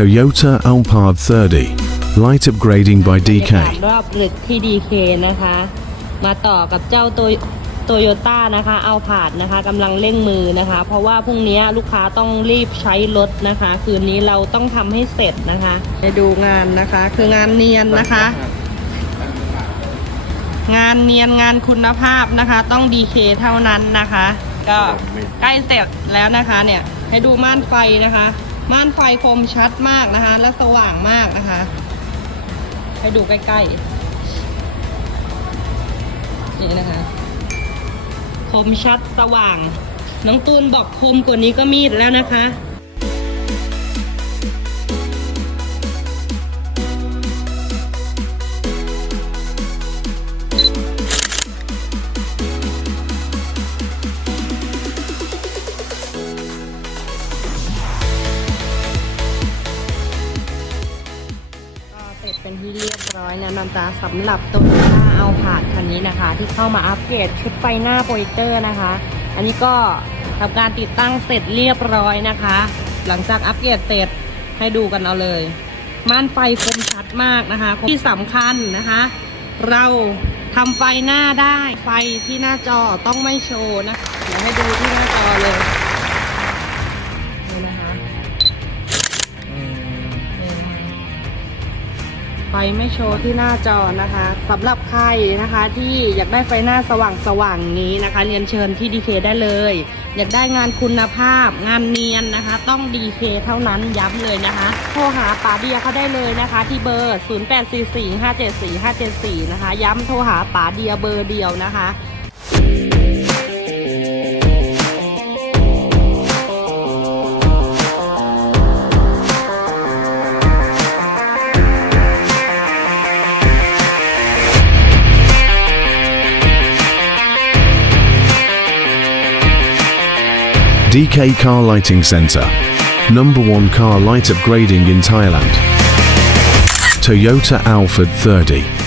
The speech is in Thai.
Toyota Alphard 30. Light upgrading by บรรยากาศ DK. รอบดึกที่ดีเคนะคะ มาต่อกับเจ้าโตโตโยต้านะคะเอาผาดนะคะกำลังเร่งมือนะคะ เพราะว่าพรุ่งนี้ลูกค้าต้องรีบใช้รถนะคะ คืนนี้เราต้องทำให้เสร็จนะคะไปดูงานนะคะ คืองานเนียนนะคะ งานเนียนงานคุณภาพนะคะ ต้องดีเคเท่านั้นนะคะ ก็ใกล้เสร็จแล้วนะคะเนี่ย ให้ดูม่านไฟนะคะ ม่านไฟคมชัดมากนะคะ และสว่างมากนะคะ ให้ดูใกล้ๆ นี่นะคะ คมชัดสว่าง น้องตูนบอกคมกว่านี้ก็มีดแล้วนะคะ ร็จเป็นที่เรียบร้อยนะนันตาสำหรับตัวหน้าเอาผาดคันนี้นะคะ ที่เข้ามาอัปเกรดชุดไฟหน้าโปรเจคเตอร์นะคะ อันนี้ก็ทำการติดตั้งเสร็จเรียบร้อยนะคะ หลังจากอัปเกรดเสร็จให้ดูกันเอาเลยม่านไฟคมชัดมากนะคะ ที่สำคัญนะคะ เราทำไฟหน้าได้ไฟที่หน้าจอต้องไม่โชว์นะเดี๋ยวให้ดูที่หน้าจอเลย ไฟไม่โชว์ที่หน้าจอนะคะสำหรับใครนะคะที่อยากได้ไฟหน้าสว่างสว่างๆนี้นะคะ เรียนเชิญที่ดีเคได้เลย อยากได้งานคุณภาพ งานเนียนนะคะ ต้องดีเคเท่านั้นย้ำเลยนะคะโทรหาป๋าเดียเขาได้เลยนะคะ ที่เบอร์ 0844574574 นะคะ ย้ำโทรหาป๋าเดียเบอร์เดียวนะคะ DK Car Lighting Center. Number one car light upgrading in Thailand. Toyota Alford 30.